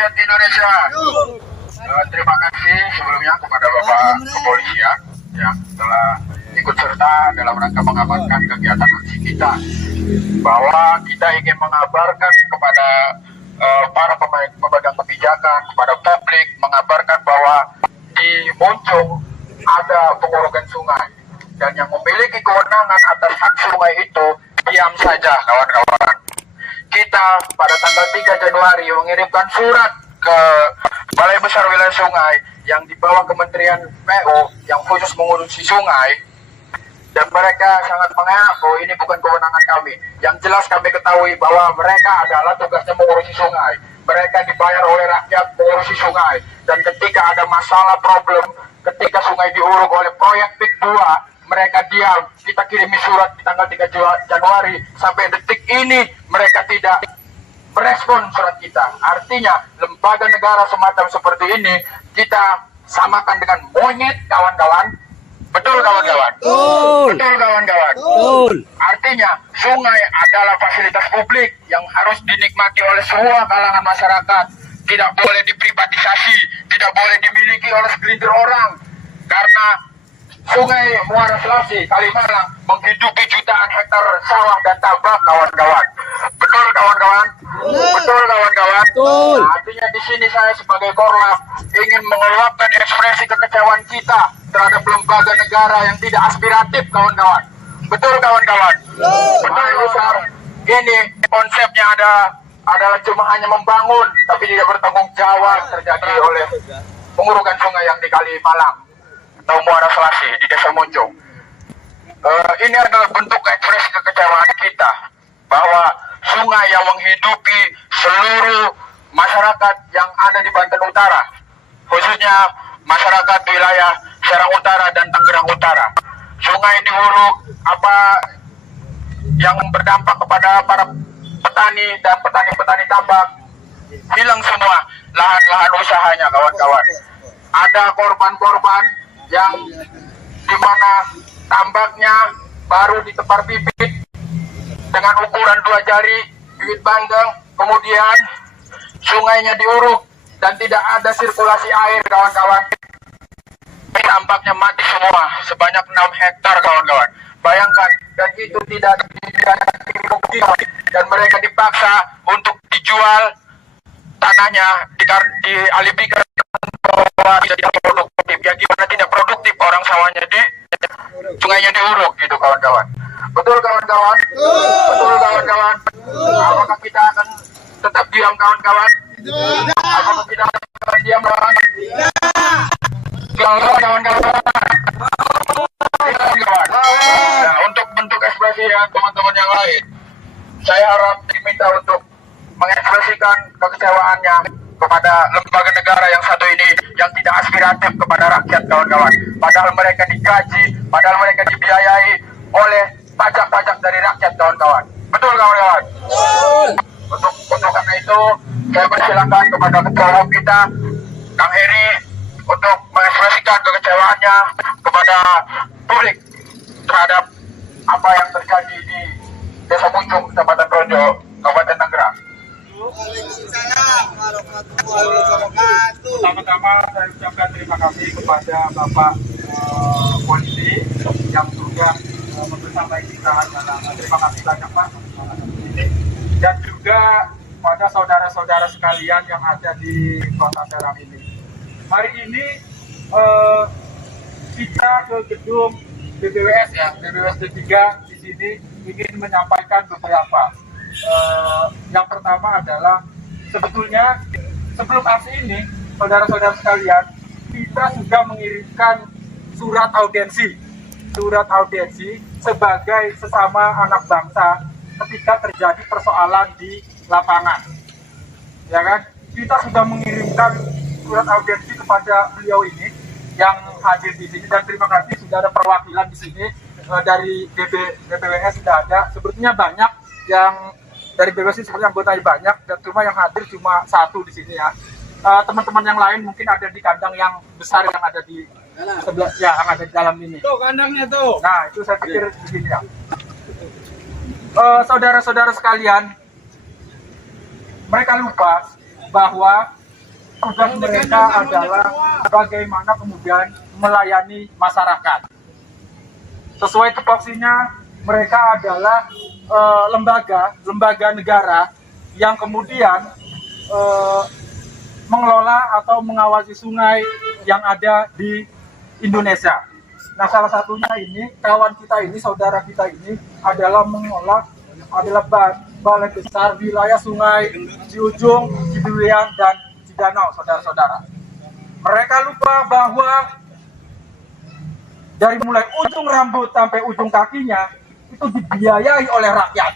rakyat Indonesia. Terima kasih sebelumnya kepada Bapak Kepolisian yang telah ikut serta dalam rangka mengamankan kegiatan aksi kita. Bahwa kita ingin mengabarkan kepada para pemegang kebijakan, kepada publik, mengabarkan bahwa di Moncong ada pengurukan sungai. Dan yang memiliki kewenangan atas hak sungai itu diam saja, kawan-kawan. Kita pada tanggal 3 Januari mengirimkan surat ke Balai Besar Wilayah Sungai yang di bawah Kementerian PU yang khusus mengurusi sungai, dan mereka sangat mengelak bahwa ini bukan kewenangan kami. Yang jelas kami ketahui bahwa mereka adalah tugasnya mengurusi sungai. Mereka dibayar oleh rakyat mengurusi sungai, dan ketika ada masalah problem, ketika sungai diuruk oleh proyek PIK 2, mereka diam. Kita kirimi surat di tanggal 3 Januari, sampai detik ini mereka tidak merespon surat kita. Artinya lembaga negara semacam seperti ini kita samakan dengan monyet, kawan-kawan. Betul, kawan-kawan? Betul, kawan-kawan? Artinya sungai adalah fasilitas publik yang harus dinikmati oleh semua kalangan masyarakat. Tidak boleh diprivatisasi, tidak boleh dimiliki oleh segelintir orang. Karena Sungai Muara Selasi, Kalimalang menghidupi jutaan hektar sawah dan tambak, kawan-kawan. Betul, kawan-kawan? Betul, kawan-kawan? Artinya di sini saya sebagai Korlap ingin mengeluarkan ekspresi kekecewaan kita terhadap lembaga negara yang tidak aspiratif, kawan-kawan. Betul, kawan-kawan? Betul, besar. Ini konsepnya adalah cuma hanya membangun, tapi tidak bertanggung jawab terjadi oleh pengurukan sungai yang di Kalimalang atau Muara Selasi di Desa Moncong. Ini adalah bentuk ekspresi kekecewaan kita bahwa sungai yang menghidupi seluruh masyarakat yang ada di Banten Utara, khususnya masyarakat wilayah Serang Utara dan Tangerang Utara. Sungai diuruk, apa yang berdampak kepada para petani dan petani-petani tambak, hilang semua lahan-lahan usahanya, kawan-kawan. Ada korban-korban yang dimana tambaknya baru ditepar bibit dengan ukuran 2 jari, bibit bandeng, kemudian sungainya diuruk dan tidak ada sirkulasi air, kawan-kawan. Tambaknya mati semua, sebanyak 6 hektar, kawan-kawan. Bayangkan, dan itu tidak dibuktikan, dan mereka dipaksa untuk dijual tanahnya, dialibikan bahwa tidak produktif. Ya gimana tidak produktif, orang sawahnya sungainya diuruk, gitu, kawan-kawan. Betul, kawan-kawan? Betul, kawan-kawan? Apakah kita akan tetap diam, kawan-kawan? Apakah kita akan diam, kawan? Kawan-kawan. Nah, untuk bentuk ekspresi yang teman-teman yang lain, saya harap diminta untuk mengekspresikan kekecewaannya kepada lembaga negara yang satu ini yang tidak aspiratif kepada rakyat, kawan-kawan. Padahal mereka digaji, padahal mereka dibiayai oleh pajak-pajak dari rakyat, kawan-kawan. Betul, kawan-kawan? Untuk karena itu, saya persilakan kepada ketua umum kita, Kang Heri, untuk mengekspresikan kekecewaannya kepada publik terhadap apa yang terjadi di Desa Moncong, Kecamatan Projo, Kabupaten Tangerang. Waalaikumsalam warahmatullahi wabarakatuh. Pertama-tama saya ucapkan terima kasih kepada Bapak Polisi yang sudah membersamai kita dalam, terima kasih banyak Pak, dan juga pada saudara-saudara sekalian yang ada di Kota Serang ini. Hari ini kita ke gedung BBWS ya, BBWS D3 di sini ingin menyampaikan beberapa. Yang pertama adalah sebetulnya sebelum aksi ini, saudara-saudara sekalian, kita sudah mengirimkan surat audiensi sebagai sesama anak bangsa ketika terjadi persoalan di lapangan, ya kan? Kita sudah mengirimkan surat audiensi kepada beliau ini yang hadir di sini, dan terima kasih sudah ada perwakilan di sini dari BBWS sudah ada. Sebetulnya banyak yang dari BBWS seperti anggotanya banyak, dan cuma yang hadir cuma 1 di sini ya. Teman-teman yang lain mungkin ada di kandang yang besar yang ada di sebelah ya, yang ada di dalam ini. Tuh kandangnya tuh. Nah, itu saya pikir begini ya. Saudara-saudara sekalian, mereka lupa bahwa tugas mereka adalah bagaimana kemudian melayani masyarakat. Sesuai tupoksinya, mereka adalah lembaga negara yang kemudian mengelola atau mengawasi sungai yang ada di Indonesia. Nah, salah satunya ini, kawan kita ini, saudara kita ini adalah mengelola Balai Besar Wilayah Sungai Ciujung, Ciduyan, dan Cidanau, saudara-saudara. Mereka lupa bahwa dari mulai ujung rambut sampai ujung kakinya itu dibiayai oleh rakyat.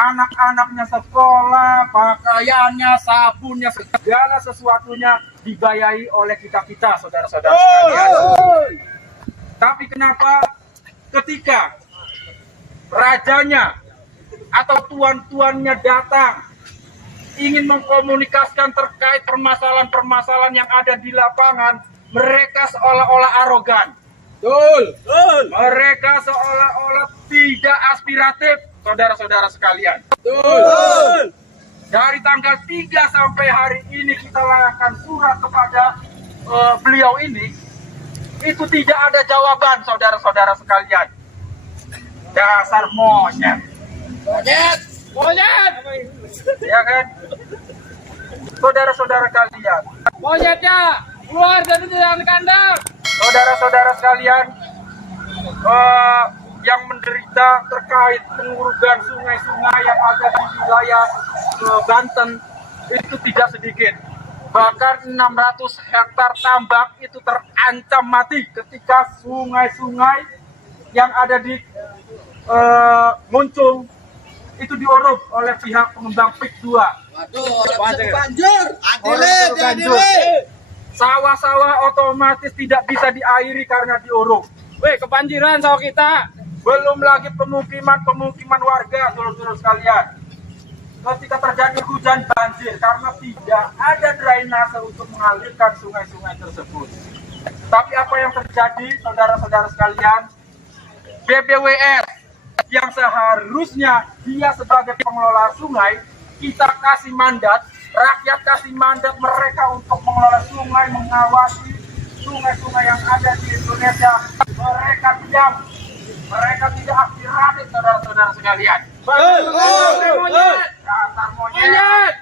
Anak-anaknya sekolah, pakaiannya, sabunnya, segala sesuatunya dibiayai oleh kita-kita, saudara-saudara sekalian. Tapi kenapa ketika rajanya atau tuan-tuannya datang ingin mengkomunikasikan terkait permasalahan-permasalahan yang ada di lapangan, mereka seolah-olah arogan. Mereka seolah-olah tidak aspiratif, saudara-saudara sekalian. Dari tanggal 3 sampai hari ini kita layangkan surat kepada beliau ini, itu tidak ada jawaban, saudara-saudara sekalian. Dasar monyet. Ya kan? Saudara-saudara kalian. Monyetnya keluar dari dalam kandang. Saudara-saudara sekalian, yang menderita terkait pengurugan sungai-sungai yang ada di wilayah Banten itu tidak sedikit. Bahkan 600 hektar tambak itu terancam mati ketika sungai-sungai yang ada di Muncung itu diuruk oleh pihak pengembang PIK 2. Banjir. Sawah-sawah otomatis tidak bisa diairi karena diuruk. Weh, kebanjiran sawah kita. Belum lagi pemukiman warga, saudara-saudara sekalian. Ketika terjadi hujan banjir karena tidak ada drainase untuk mengalirkan sungai-sungai tersebut. Tapi apa yang terjadi, saudara-saudara sekalian? BBWS yang seharusnya dia sebagai pengelola sungai, kita kasih mandat, rakyat kasih mandat mereka untuk mengelola sungai, mengawasi sungai-sungai yang ada di Indonesia. Mereka diam, mereka tidak aspiratif, saudara-saudara sekalian. Dasar monyet.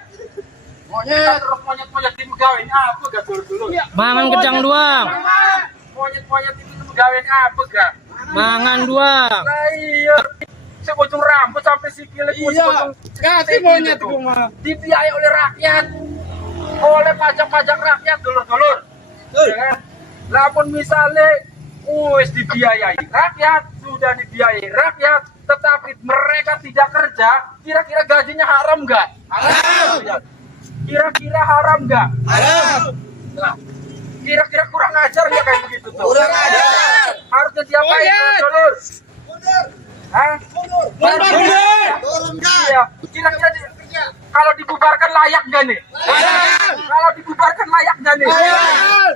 Kita terus monyet-monyet di pegawai apa gak dulu? Mangan kejang doang. Monyet-monyet itu pegawai apa gak? Mangan doang. Lah iya, sebujung rambut sampai sikile sebujung Kasih monyet rumah. dibiayai oleh rakyat, oleh pajak-pajak rakyat, dulur-dulur. Ya kan? Lamun misalnya dibiayai rakyat, sudah dibiayai rakyat, tetapi mereka tidak kerja, kira-kira gajinya haram nggak? Haram. Kira-kira haram nggak? Haram. Nah, kira-kira kurang ajar nggak kayak begitu tuh? Kurang ajar. Harusnya diapain, dulur? Hah? Turun kan? Iya. Kira-kira kalau dibubarkan layak nggak nih? Layak. Kalau dibubarkan layak nggak nih?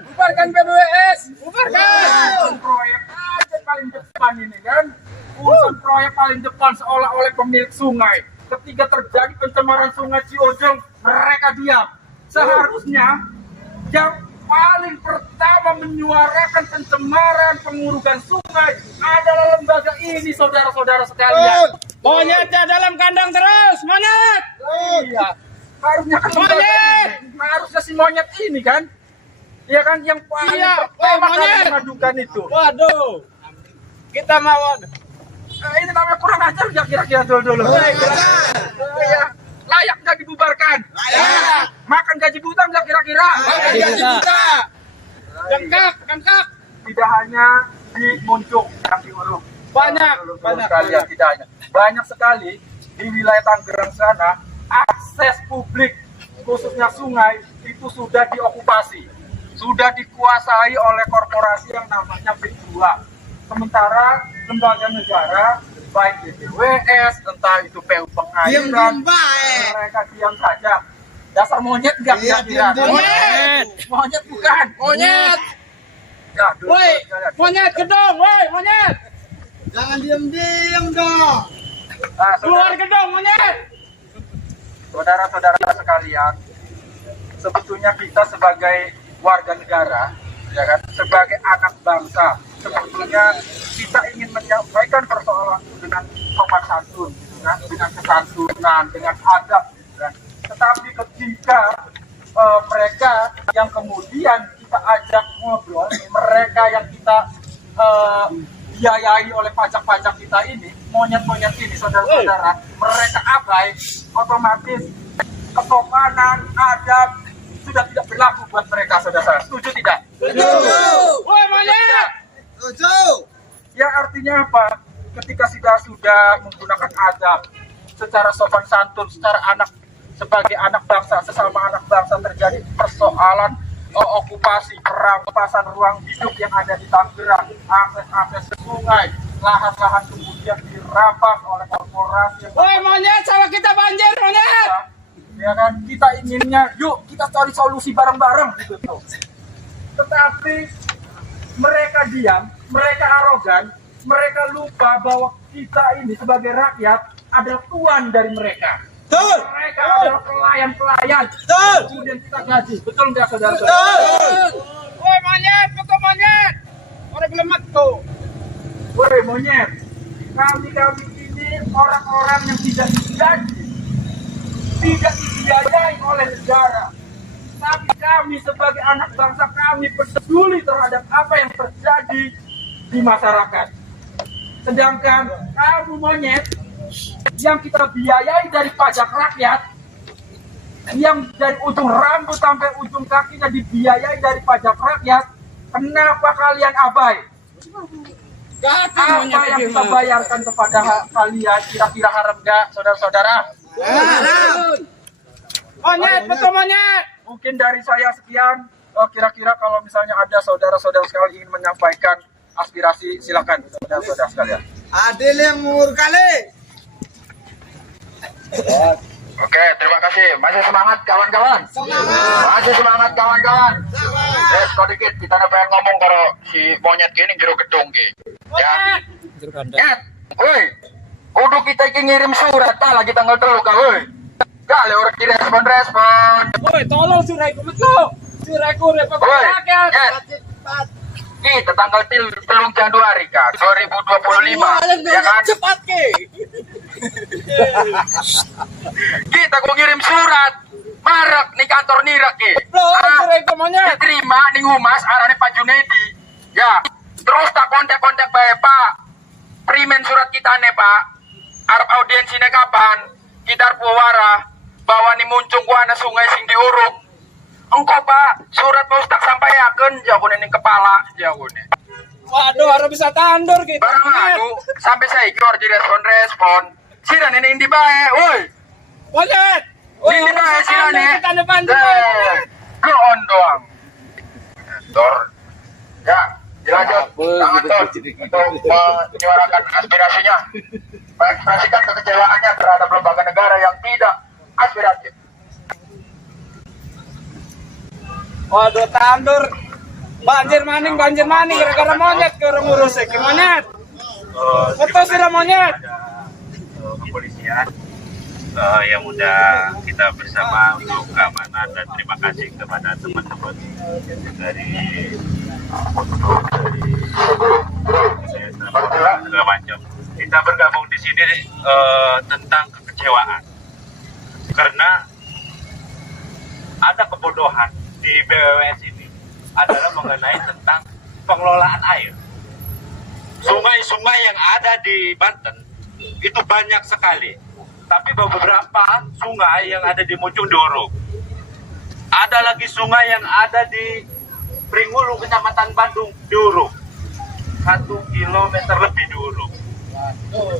Bubarkan BBWS. Bubarkan. Proyek aja paling depan ini kan, urusan proyek paling depan seolah-olah pemilik sungai. Ketika terjadi pencemaran sungai Ciujung, mereka diam. Seharusnya yang paling pertama menyuarakan pencemaran pengurugan sungai adalah lembaga ini, saudara-saudara sekalian. Monyetnya dalam kandang terus. Monyet. Iya, harusnya kan lembaga ini, harusnya si monyet ini kan, ya kan yang paling pertama kali monyet. mengadukan itu. Waduh. Kita mau. Ini namanya kurang ajar ya kira-kira dulu. Iya, layak nggak dibubarkan? Layak. Makan gaji buta nggak kira-kira? Gaji buta. Kengkak. Tidak hanya di Muncung yang diuruk. Banyak Kalian tidak hanya. Banyak sekali di wilayah Tangerang sana akses publik khususnya sungai itu sudah diokupasi, sudah dikuasai oleh korporasi yang namanya PIK 2. Sementara lembaga negara baik BBWS, entah itu PU Pengairan, Diam baik. mereka diam saja. Dasar monyet nggak Iya, kira-kira? diam. Monyet bukan. Monyet. Ya, dulu, Woi, sekalian. monyet gedong. Woi, monyet. Jangan diam-diam dong. Nah, Keluar gedong, monyet. saudara-saudara sekalian, sebetulnya kita sebagai warga negara, ya kan, sebagai anak bangsa, sebetulnya kita ingin menyampaikan persoalan itu dengan sopan santun, gitu kan, dengan kesantunan, dengan adab, gitu kan. Tetapi ketika mereka yang kemudian kita ajak ngobrol, mereka yang kita biayai oleh pajak-pajak kita ini, monyet-monyet ini, saudara-saudara, mereka abai, otomatis kesopanan, adab sudah tidak berlaku buat mereka, saudara. Setuju tidak? Woi monyet. Tujuh. Ya artinya apa? Ketika sudah menggunakan adab secara sopan santun, secara sebagai anak bangsa, sesama anak bangsa, terjadi persoalan okupasi, perampasan ruang hidup yang ada di Tangerang, akses sungai, lahan-lahan kemudian dirampas oleh korporasi. Woi monyet, sawah kita banjir monyet. Ya kan, kita inginnya, yuk kita cari solusi bareng-bareng gitu tuh. Tetapi mereka diam, mereka arogan, mereka lupa bahwa kita ini sebagai rakyat adalah tuan dari mereka. Betul. Mereka adalah pelayan-pelayan. Betul. Kemudian kita gaji. Betul nggak, saudara? Betul. Woi monyet, betul monyet. Orang gelemet tuh. Woi monyet, kami ini orang-orang yang tidak digaji, tidak dibiayai oleh negara. Tapi kami sebagai anak bangsa, kami peduli terhadap apa yang terjadi di masyarakat. Sedangkan kamu monyet yang kita biayai dari pajak rakyat, yang dari ujung rambut sampai ujung kakinya dibiayai dari pajak rakyat, kenapa kalian abai? Apa yang kita bayarkan kepada kalian kira-kira haram gak, saudara-saudara? Monyet, betul monyet. Mungkin dari saya sekian. Kira-kira kalau misalnya ada saudara-saudara sekalian ingin menyampaikan aspirasi, silakan saudara-saudara sekalian. Adil yang murah kali. Oke, terima kasih. Masih semangat kawan-kawan? Masih semangat kawan-kawan? Yes, kok dikit kita pengen ngomong kalau si monyet gini jero gedung ki. Ya. Woi. Kudu kita iki ngirim surat ta lagi tanggal 3 ka woi. Gak le orang direspon-respon. Woi, tolong suraiku betul. Suraiku repot Woi. rakyat. Kita tanggal 3 Januari kak 2025. Ya kan? Cepat ke. Kita mau ngirim surat. Marak nih kantor nirak ki. Suraiku monyet. Diterima ning humas arane Pak Junedi. Ya. Terus tak kontak-kontak bae Pak. Primen surat kita nih Pak. Arep audiensine kapan? Kita arep wara bahwa nih muncung ku ana sungai sing diuruk. Engko Pak, surat mau tak sampaiakeun jakune ning kepala jakune. Waduh, harus bisa tandur kita. Barang aku sampai saiki ora direspon-respon. Sirane ning ndi bae, woi. Monyet. Ning ndi bae sirane. Kita depan Go on doang. Dor. Ya, dilanjut. Tangan Ton untuk menyuarakan aspirasinya. Mengekspresikan kekecewaannya terhadap lembaga negara yang tidak aspiratif. Waduh, tandur. Banjir maning gara-gara monyet ke orang ngurus iki monyet. Betul sih monyet. Kepolisian yang udah kita bersama untuk keamanan, dan terima kasih kepada teman-teman dari segala macam. Kita bergabung di sini tentang kekecewaan karena ada kebodohan di BWS ini adalah mengenai tentang pengelolaan air. Sungai-sungai yang ada di Banten itu banyak sekali, tapi beberapa sungai yang ada di Mucung diuruk. Ada lagi sungai yang ada di Pringulu, Kecamatan Bandung diuruk. 1 kilometer lebih diuruk.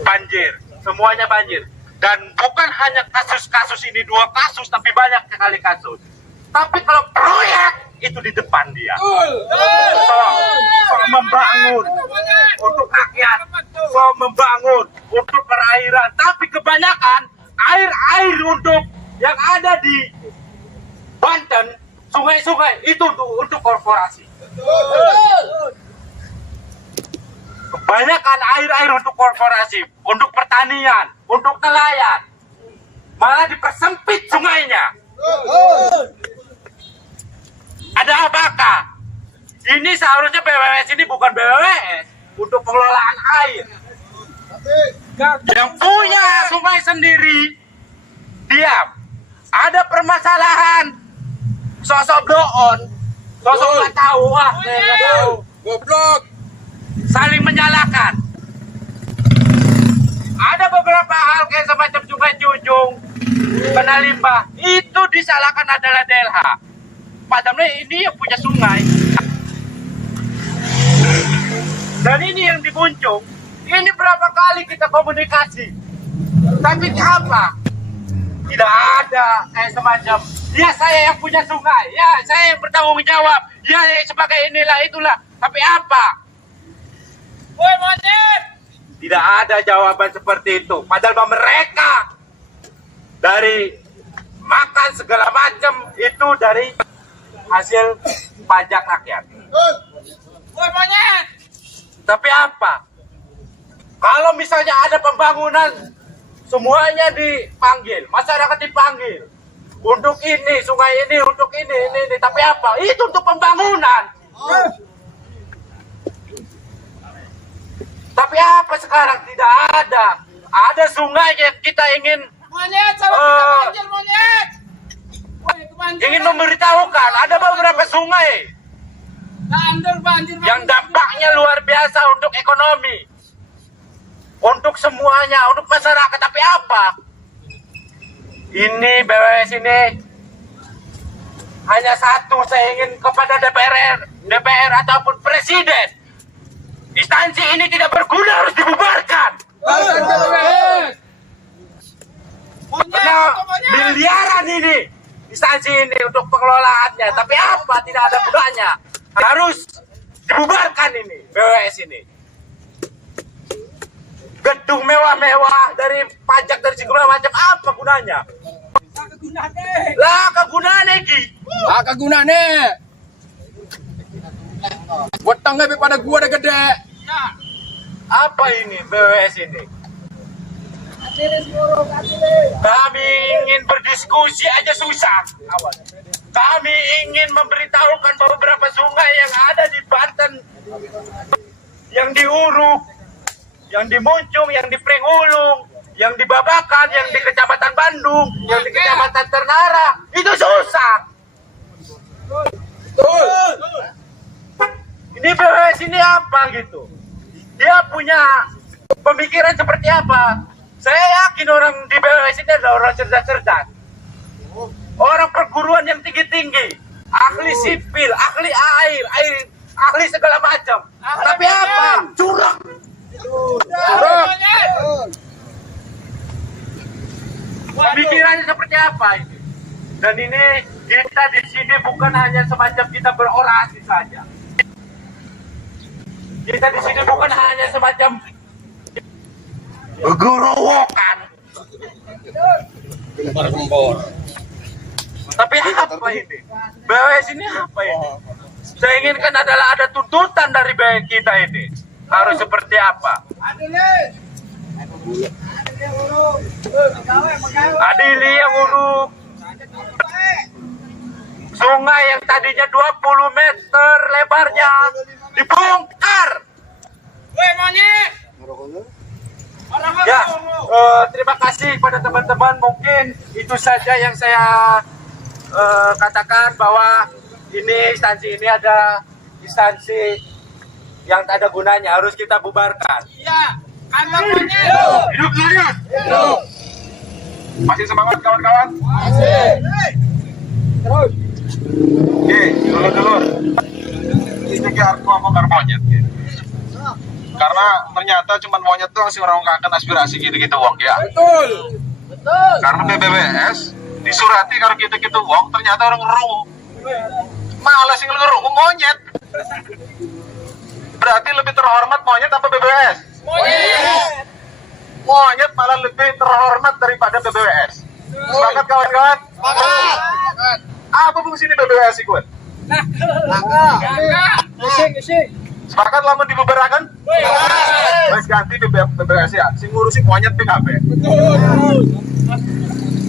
Banjir, semuanya banjir. Dan bukan hanya kasus-kasus ini 2 kasus, tapi banyak sekali kasus. Tapi kalau proyek itu di depan dia. So membangun untuk rakyat, so membangun untuk perairan. Tapi kebanyakan air untuk yang ada di Banten, sungai-sungai itu untuk korporasi. Kebanyakan air untuk korporasi, untuk pertanian, untuk nelayan. Malah dipersempit sungainya. untuk pengelolaan air. Yang punya sungai sendiri diam. Ada permasalahan, sosok bloon, sosok nggak tahu, saya nggak tahu, goblok, saling menyalahkan. Ada beberapa hal kayak semacam Sungai Junjung, kena limbah, itu disalahkan adalah DLH. Padahal ini yang punya sungai. Dan ini yang di Buncung, ini berapa kali kita komunikasi, tapi apa? Tidak ada kayak semacam, ya saya yang punya sungai, ya saya yang bertanggung jawab, ya sebagai inilah itulah, tapi apa? Woi monyet! Tidak ada jawaban seperti itu. Padahal mereka dari makan segala macam itu dari hasil pajak rakyat. Woi monyet! Tapi apa? Kalau misalnya ada pembangunan, semuanya dipanggil, masyarakat dipanggil. Untuk ini, sungai ini, untuk ini. Tapi apa? Itu untuk pembangunan. Tapi apa sekarang? Tidak ada. Ada sungai yang kita ingin Monyet, salah kita banjir, monyet. Woi, kebanjiran. ingin memberitahukan. Ada beberapa sungai Banjir. yang dampaknya luar biasa untuk ekonomi, untuk semuanya, untuk masyarakat. Tapi apa? Ini BWS ini hanya satu, saya ingin kepada DPR ataupun Presiden, instansi ini tidak berguna, harus dibubarkan. Karena miliaran ini instansi ini untuk pengelolaannya, tapi apa? Tidak ada gunanya, harus dibubarkan ini BWS ini. Gedung mewah-mewah dari pajak dari segala macam, apa gunanya? Lah kegunaannya Ki. Kagunane. Wetenge be pada gua ada gede. Apa ini BWS ini? Kami ingin berdiskusi aja susah. Kami ingin memberitahukan beberapa sungai yang ada di Banten, yang di Uruk, yang di Muncung, yang di Pringulung, yang di Babakan, yang di Kecamatan Bandung, yang di Kecamatan Ternara, itu susah. Betul. Ini BWS ini apa gitu? Dia punya pemikiran seperti apa? Saya yakin orang di BWS ini adalah orang cerdas-cerdas, orang perguruan yang tinggi-tinggi, ahli sipil, ahli air, ahli segala macam. Tapi apa? Curang. Pemikirannya seperti apa ini? Dan ini kita di sini bukan hanya semacam kita berorasi saja. Kita di sini bukan hanya semacam bergerowokan. Tapi apa ini? BWS ini apa ini? Saya inginkan adalah ada tuntutan dari kita ini. Harus seperti apa? Adili yang uruk. Sungai yang tadinya 20 meter lebarnya dibongkar. Woi monyet. Ya, terima kasih pada teman-teman. Mungkin itu saja yang saya katakan, bahwa ini instansi ini ada instansi yang tak ada gunanya, harus kita bubarkan. Iya, kantor monyet. Hidup nelayan. Masih semangat kawan-kawan? Terus. Oke, dulur-dulur. Ini harus ngomong monyet. Karena ternyata cuma monyet doang sih orang ngangkat aspirasi gitu-gitu wong ya. Betul. Karena BBWS disurati kalau gitu-gitu wong, ternyata orang ngerungu. Malah sih ngerungu monyet. Berarti lebih terhormat monyet apa BBWS? Monyet. Monyet malah lebih terhormat daripada BBWS. Semangat kawan-kawan. Semangat. Apa fungsi di BBWS sih, Kun? Ising. Sepakat lama dibubarkan? Wes ganti BBWS ya. Sing ngurusi monyet PKB.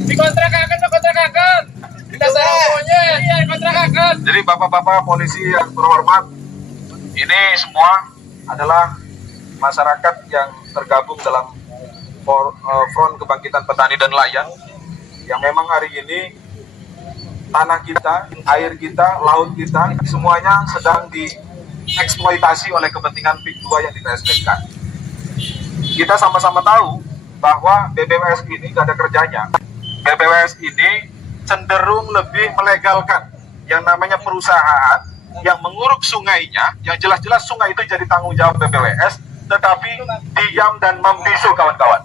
Dikontrakakan. Kita saya monyet. Iya, kontrakakan. Jadi bapak-bapak polisi yang terhormat, ini semua adalah masyarakat yang tergabung dalam Front Kebangkitan Petani dan Nelayan yang memang hari ini tanah kita, air kita, laut kita semuanya sedang dieksploitasi oleh kepentingan PIK 2 yang di-PSBK-kan. Kita sama-sama tahu bahwa BPWS ini gak ada kerjanya. BPWS ini cenderung lebih melegalkan yang namanya perusahaan yang menguruk sungainya, yang jelas-jelas sungai itu jadi tanggung jawab BPWS, tetapi diam dan membisu kawan-kawan.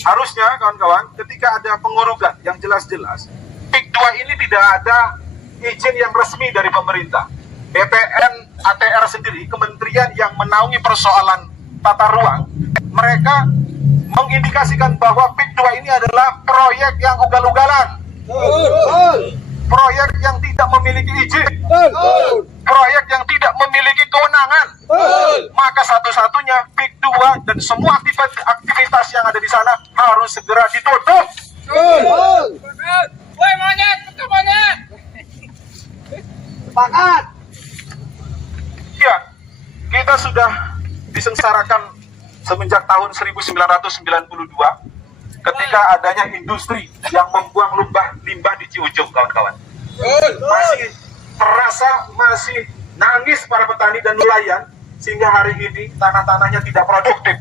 Harusnya kawan-kawan, ketika ada pengurukan yang jelas-jelas, PIK 2 ini tidak ada izin yang resmi dari pemerintah. BPN ATR sendiri, kementerian yang menaungi persoalan tata ruang, mereka mengindikasikan bahwa PIK 2 ini adalah proyek yang ugal-ugalan, proyek yang tidak memiliki izin, proyek yang tidak memiliki kewenangan. Maka satu-satunya PIK 2 dan semua aktivitas yang ada di sana harus segera ditutup. Woi monyet, betul monyet. Sepakat. Ya, kita sudah disengsarakan semenjak tahun 1992 ketika adanya industri yang membuang limbah di Ciujung, kawan-kawan. Masih terasa, masih nangis para petani dan nelayan sehingga hari ini tanah-tanahnya tidak produktif.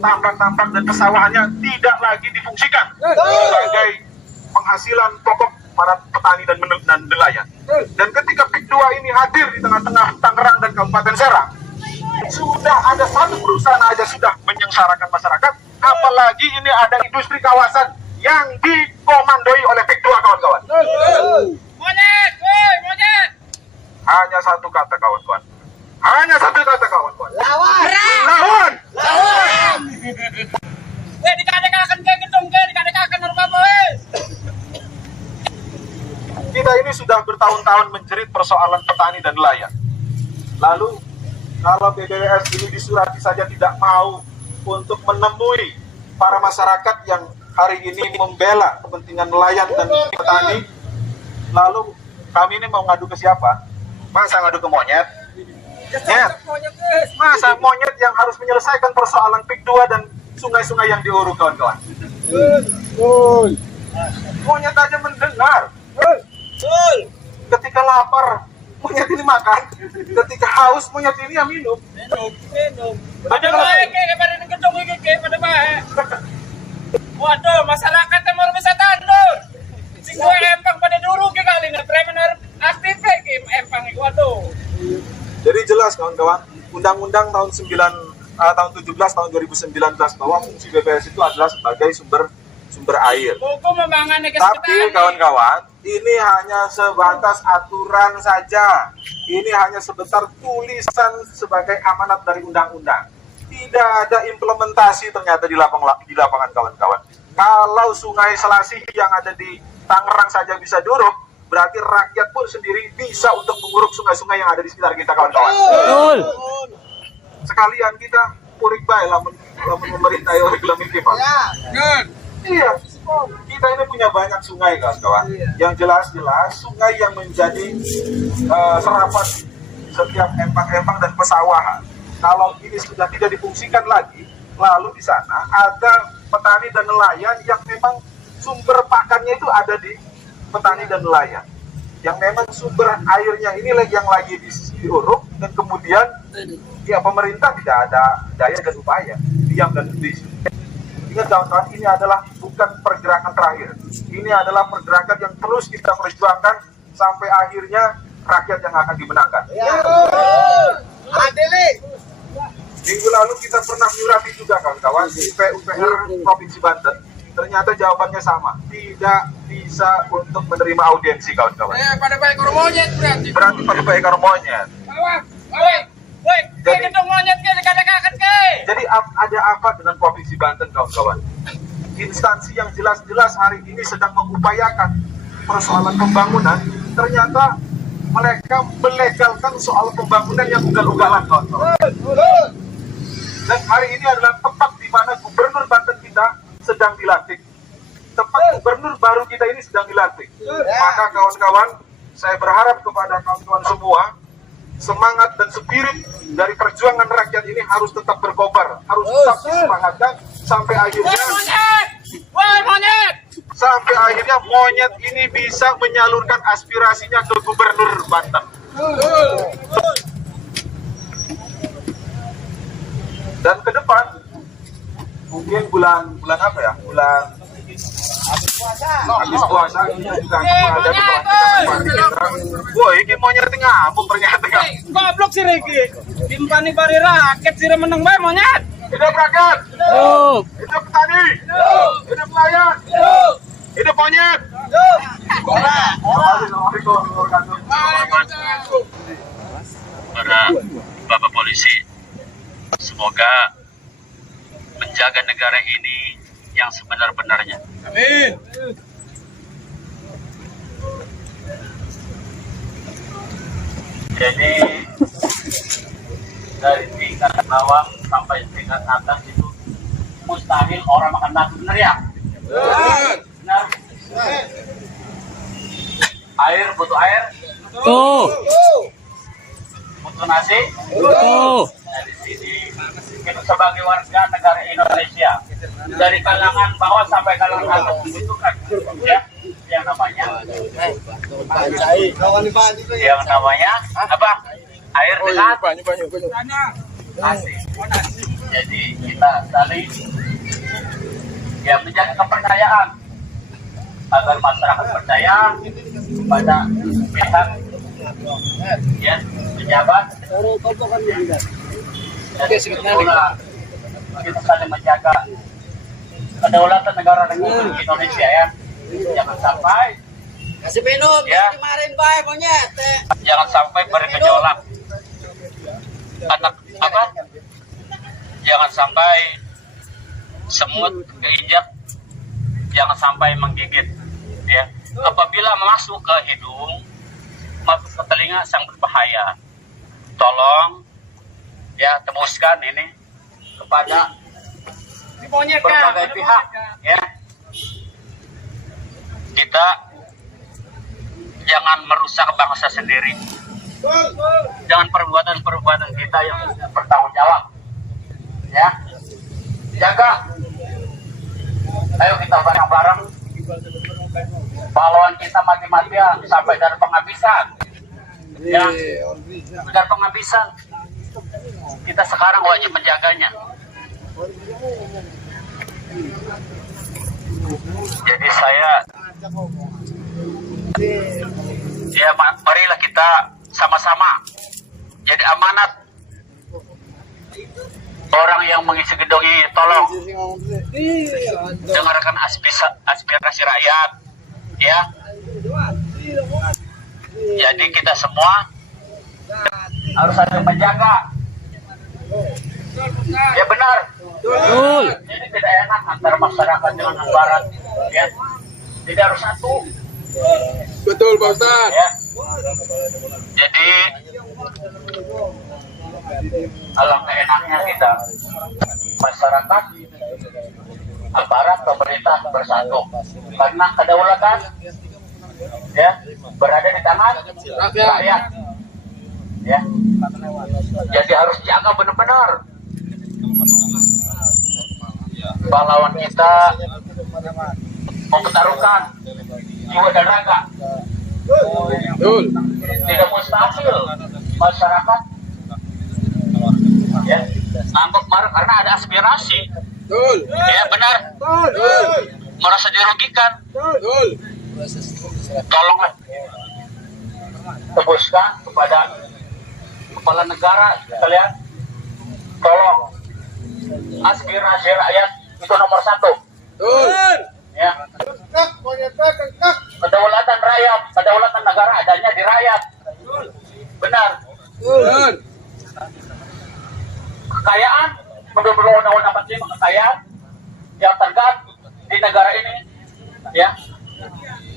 Tambak-tambak dan pesawahannya tidak lagi difungsikan sebagai penghasilan pokok para petani dan nelayan. Dan ketika PIK 2 ini hadir di tengah-tengah Tangerang dan Kabupaten Serang, sudah ada satu perusahaan aja sudah menyengsarakan masyarakat, apalagi ini ada industri kawasan yang dikomandoi oleh PIK 2, kawan-kawan. Monyet, woi monyet. Hanya satu kata, kawan-kawan. Hanya satu kata, kawan-kawan. Lawan. Lawan! Woi dikadek-kadek ke gedung ke, dikadek-kadek rumah woi. Kita ini sudah bertahun-tahun menjerit persoalan petani dan nelayan. Lalu, kalau BPWS ini disurati saja tidak mau untuk menemui para masyarakat yang hari ini membela kepentingan nelayan dan petani, lalu kami ini mau ngadu ke siapa? Masa ngadu ke monyet? Masa monyet yang harus menyelesaikan persoalan PIK 2 dan sungai-sungai yang diuruk, kawan-kawan? Monyet aja mendengar. Ketika lapar, monyet ini makan. Ketika haus, monyet ini yang minum. Pada baik daripada di gedung iki pada baik. Waduh, masyarakat mau bisa tandur. Sing gue empang pada dulu ke kali nggak benar aktif ke empang itu. Waduh. Jadi jelas, kawan-kawan, Undang-Undang tahun 17 tahun 2019 bahwa fungsi BPWS itu adalah sebagai sumber air. Buku membangun Tapi kawan-kawan, ini hanya sebatas aturan saja. Ini hanya sebentar tulisan sebagai amanat dari undang-undang. Tidak ada implementasi ternyata di lapangan, kawan-kawan. Kalau Sungai Selasih yang ada di Tangerang saja bisa diuruk, berarti rakyat pun sendiri bisa untuk menguruk sungai-sungai yang ada di sekitar kita, kawan-kawan. Sekalian kita purik baik lamun memerintahi oleh gelombang kipas. Iya, kita ini punya banyak sungai, kawan-kawan. Yang jelas-jelas sungai yang menjadi serapan setiap empang-empang dan pesawahan. Kalau ini sudah tidak difungsikan lagi, lalu di sana ada petani dan nelayan yang memang sumber pakannya itu ada di petani dan nelayan. Yang memang sumber airnya ini yang lagi diuruk, dan kemudian ya pemerintah tidak ada daya dan upaya, diam dan membisu. Ingat kawan-kawan, ini adalah bukan pergerakan terakhir. Ini adalah pergerakan yang terus kita perjuangkan sampai akhirnya rakyat yang akan dimenangkan. Minggu lalu kita pernah menyurati juga, kawan-kawan, di PUPR Provinsi Banten. Ternyata jawabannya sama, tidak bisa untuk menerima audiensi, kawan-kawan. Pada baik orang monyet berarti. Berarti pada baik orang monyet. Woi, gedung monyet ke dikadek-kadek ke. Jadi ada apa dengan Provinsi Banten, kawan-kawan? Instansi yang jelas-jelas hari ini sedang mengupayakan persoalan pembangunan, ternyata mereka melegalkan soal pembangunan yang ugal-ugalan, kawan-kawan. Dan hari ini adalah tempat di mana Gubernur Banten kita sedang dilantik. Tempat gubernur baru kita ini sedang dilantik. Maka kawan-kawan, saya berharap kepada kawan-kawan semua, semangat dan spirit dari perjuangan rakyat ini harus tetap berkobar, harus tetap disemangatkan sampai akhirnya monyet ini bisa menyalurkan aspirasinya ke Gubernur Banten. Dan ke depan mungkin bulan apa ya? Bulan habis puasa ini juga akan ada pelantikan. Wah, ini monyet ngamuk ternyata. Goblok si Riki. Timpani bari raket sih menang bae monyet. Hidup rakyat. Hidup petani. Hidup nelayan. Hidup monyet. Para Bapak Polisi, semoga menjaga negara ini yang sebenar-benarnya. Amin. Jadi dari tingkat bawah sampai tingkat atas itu mustahil orang makan nasi, benar ya? Benar. Air, butuh air. Butuh nasi. Nah, di sini kita sebagai warga negara Indonesia dari kalangan bawah sampai kalangan atas membutuhkan ya yang namanya apa? Air dengan nasi. Jadi kita saling ya menjaga kepercayaan agar masyarakat percaya pada pihak ya pejabat. Jadi kita saling menjaga kedaulatan negara Republik Indonesia ya. Jangan sampai Kasih minum ya. kemarin bae monyet. Jangan sampai bergejolak anak apa? Jangan sampai semut keinjak, jangan sampai menggigit ya. Apabila masuk ke hidung, masuk ke telinga sangat berbahaya. Tolong ya tembuskan ini kepada berbagai pihak ya. Kita jangan merusak bangsa sendiri. Jangan perbuatan-perbuatan kita yang bertanggung jawab. Ya. Jaga. Ayo kita bareng-bareng. Pahlawan kita mati-matian sampai dari penghabisan. Ya. Dari penghabisan. Kita sekarang wajib menjaganya. Jadi saya ya marilah kita sama-sama jadi amanat orang yang mengisi gedung ini. Tolong dengarkan aspirasi rakyat ya. Jadi kita semua harus saling menjaga ya, benar. Jadi tidak enak antara masyarakat dengan aparat ya, tidak harus satu. Betul Pak Ustaz. Ya. Jadi alangkah enaknya kita masyarakat, aparat, pemerintah bersatu karena kedaulatan ya berada di tangan rakyat ya. Jadi harus jaga benar-benar. Pahlawan kita mempertaruhkan jiwa dan raga. Tidak mustahil masyarakat ya ngambek marah karena ada aspirasi. Ya benar. Merasa dirugikan. Tolonglah tebuskan kepada kepala negara sekalian. Tolong aspirasi rakyat itu nomor satu. Ya. Kedaulatan rakyat, kedaulatan negara adanya di rakyat. Benar. Kekayaan menurut Undang-Undang 45 kekayaan yang tergantung di negara ini ya,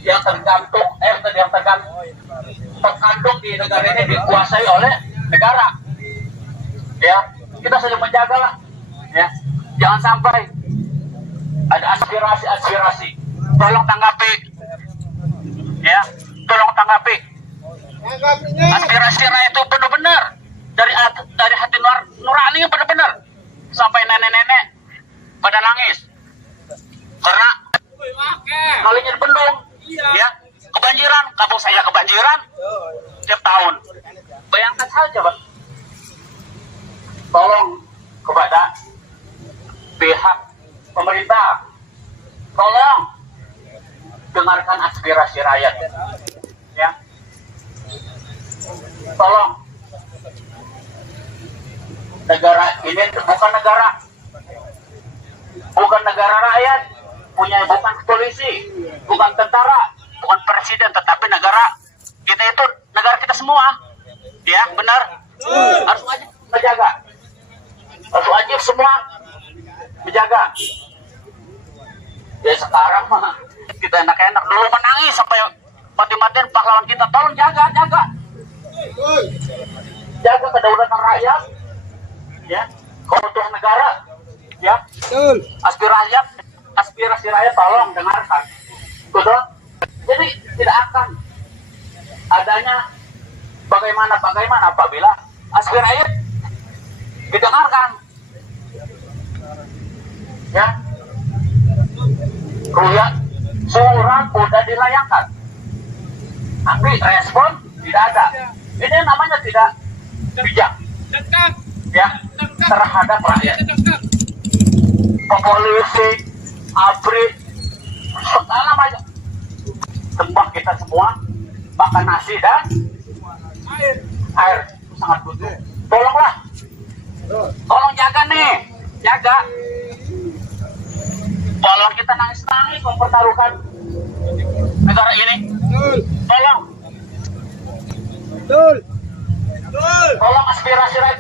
yang terkandung di negara ini dikuasai oleh negara. Ya, kita saling menjaga lah. Ya, jangan sampai ada aspirasi. Tolong tanggapi. Ya, tolong tanggapi. Aspirasi rakyat itu benar-benar dari hati nurani, benar-benar sampai nenek-nenek pada nangis karena kalinya di Bendung, ya, kebanjiran, kampung saya kebanjiran tiap tahun. Bayangkan saja, Pak. Tolong kepada pihak pemerintah, tolong dengarkan aspirasi rakyat, ya. Tolong, negara ini bukan negara rakyat, bukan polisi, bukan tentara, bukan presiden, tetapi negara kita itu negara kita semua, ya, benar. Harus wajib menjaga, harus wajib semua menjaga. Ya sekarang mah kita enak-enak, dulu menangis sampai mati-matian pahlawan kita. Tolong jaga kedaulatan rakyat, ya, keutuhan negara, ya. Aspirasi rakyat tolong dengarkan, betul. Jadi tidak akan adanya bagaimana apabila aspirasi rakyat didengarkan, ya. Surat sudah dilayangkan, tapi respon tidak ada. Ini namanya tidak bijak, ya, terhadap rakyat. Polisi, ABRI, segala macam tembak kita semua, makan nasi dan air sangat butuh. Tolonglah, tolong jaga nih, jaga. Tolong kita nangis-nangis mempertaruhkan negara ini. Tolong. Tolong aspirasi rakyat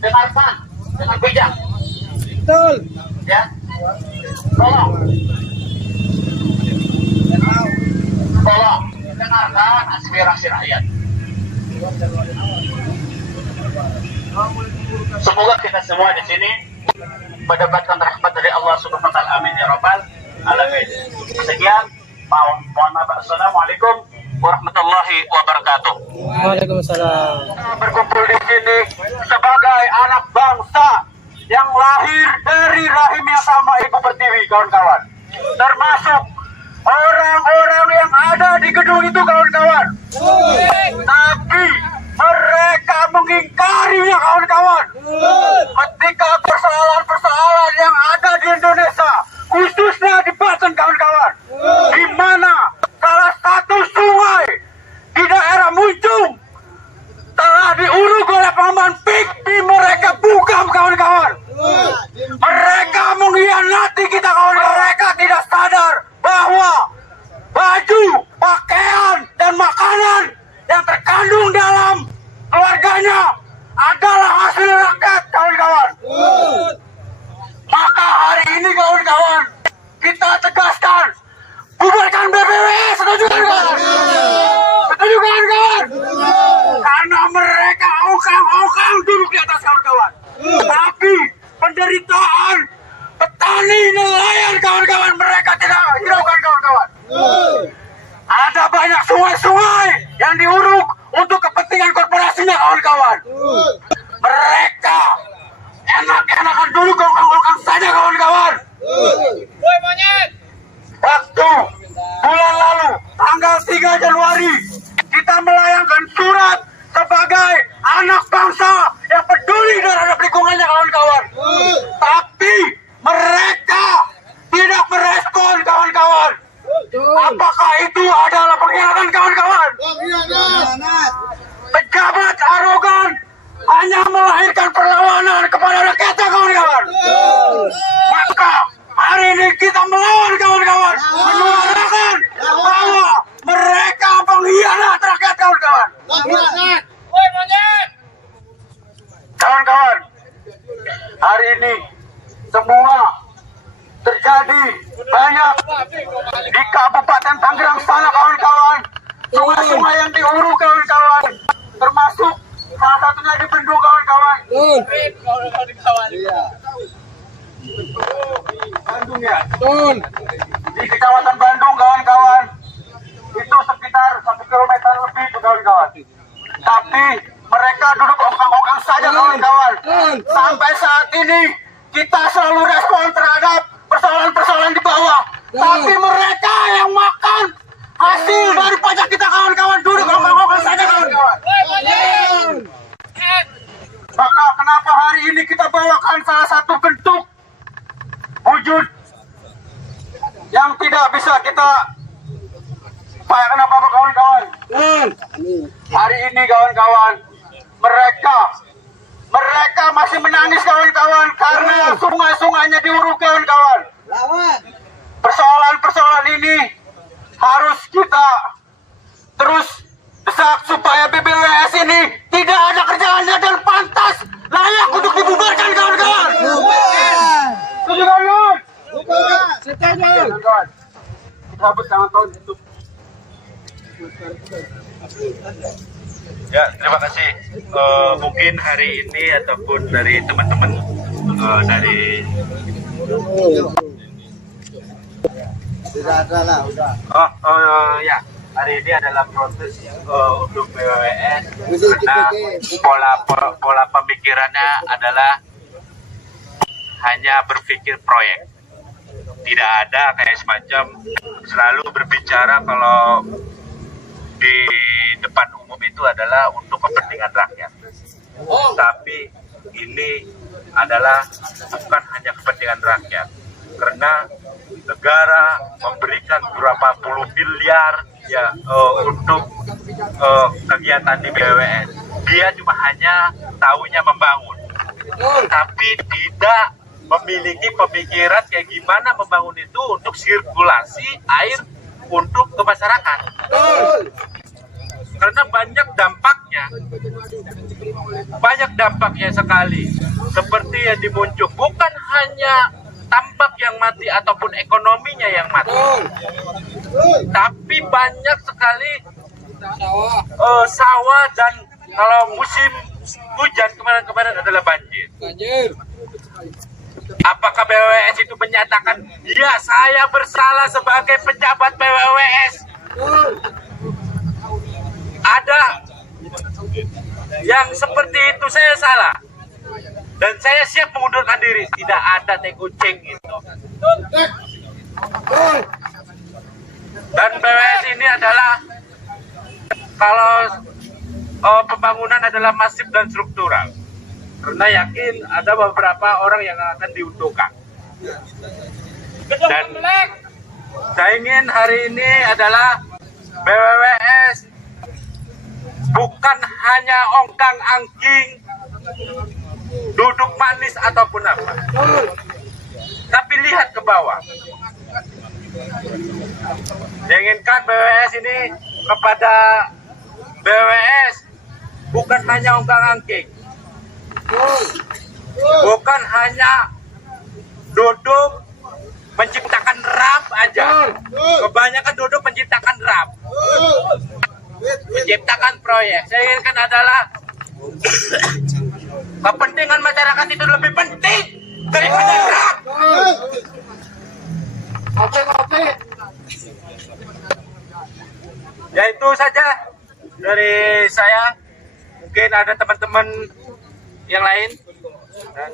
dengarkan dengan bijak. Ya. Tolong dengarkan aspirasi rakyat. Semoga kita semua di sini mendapatkan rahmat dari Allah Subhanahu wa taala. Amin ya rabbal alamin. Sekian, mohon maaf. Assalamualaikum warahmatullahi wabarakatuh. Waalaikumsalam. Berkumpul di sini sebagai anak bangsa yang lahir dari rahim yang sama Ibu Pertiwi, kawan-kawan. Termasuk orang-orang yang ada di gedung itu, kawan-kawan. Tapi mereka mengingkarinya, kawan-kawan. Ketika persoalan-persoalan yang ada di Indonesia, khususnya di Banten, kawan-kawan, di mana salah satu sungai di daerah Muncung telah diuruk oleh Paman Pikmi, mereka bungkam, kawan-kawan. Mereka mengkhianati kita, kawan-kawan. Mereka tidak sadar bahwa baju, pakaian, dan makanan yang terkandung dalam keluarganya adalah hasil rakyat, kawan-kawan. Maka hari ini, kawan-kawan, kita tegaskan, bubarkan BPWS, setuju kawan-kawan? Setuju kawan-kawan? Karena mereka aukang duduk di atas, kawan-kawan. Tapi penderitaan petani, nelayan, kawan-kawan, mereka tidak hiraukan, kawan-kawan. Ada banyak sungai-sungai yang diuruk untuk kepentingan korporasinya, kawan-kawan. Mereka enak-enakan dulu, gongkang-gongkang saja, kawan-kawan. Waktu bulan lalu, tanggal 3 Januari, kita melayangkan surat sebagai anak bangsa yang peduli terhadap lingkungannya, kawan-kawan. Tapi mereka tidak merespon, kawan-kawan. Apakah itu adalah pengkhianatan, kawan-kawan? Pejabat arogan hanya melahirkan perlawanan kepada rakyatnya, kawan-kawan. Maka hari ini kita melawan, kawan-kawan, menyuarakan bahwa mereka pengkhianat rakyat, kawan-kawan. Kawan-kawan, hari ini semua terjadi banyak di Kabupaten Tangerang sana, kawan-kawan. Sungai-sungai yang diuruk, kawan-kawan, termasuk salah satunya di Bendung, kawan-kawan. Bandung, ya. Di Kecamatan Bandung, kawan-kawan, itu sekitar 1 kilometer lebih, kawan-kawan. Sampai saat ini kita selalu respon terhadap persoalan-persoalan di bawah. Tapi mereka yang makan hasil dari pajak kita, kawan-kawan. Duduk kawan-kawan saja, kawan-kawan. Maka kenapa hari ini kita bawakan salah satu bentuk wujud yang tidak bisa kita upayakan apa-apa, kawan-kawan. Hari ini, kawan-kawan, mereka masih menangis, kawan-kawan, karena sungai-sungainya diuruk, kawan-kawan. Persoalan-persoalan ini harus kita terus desak supaya BBWS ini tidak ada kerjaannya dan pantas layak untuk dibubarkan, kawan-kawan. Setuju, kawan-kawan? Kawan-kawan, sambut tangan tahun itu. Ya, terima kasih. Mungkin hari ini ataupun dari teman-teman dari ya, hari ini adalah proses untuk BWWS karena pola pemikirannya adalah hanya berpikir proyek. Tidak ada kayak semacam selalu berbicara kalau di depan umum itu adalah untuk kepentingan rakyat. Tapi ini adalah bukan hanya kepentingan rakyat, karena negara memberikan berapa puluh miliar ya untuk kegiatan di BWWS. Dia cuma hanya tahunya membangun, tapi tidak memiliki pemikiran kayak gimana membangun itu untuk sirkulasi air untuk ke masyarakat. Karena banyak dampaknya sekali. Seperti yang di Muncung, bukan hanya tambak yang mati ataupun ekonominya yang mati, tapi banyak sekali sawah, dan kalau musim hujan kemarin adalah banjir. Apakah BWWS itu menyatakan, ya saya bersalah sebagai pejabat BWWS? Ada yang seperti itu, saya salah dan saya siap mengundurkan diri. Tidak ada teh kucing itu. Dan BWS ini adalah, kalau pembangunan adalah masif dan struktural, karena yakin ada beberapa orang yang akan diuntungkan. Dan saya ingin hari ini adalah BWWS bukan hanya ongkang-angking, duduk manis ataupun apa, tapi lihat ke bawah. Inginkan BWS ini kepada BWS bukan hanya ongkang-angking, bukan hanya duduk menciptakan rap aja. Kebanyakan duduk menciptakan rap, menciptakan proyek. Saya inginkan adalah kepentingan masyarakat itu lebih penting daripada rap. Ya, itu saja dari saya. Mungkin ada teman-teman yang lain. Dan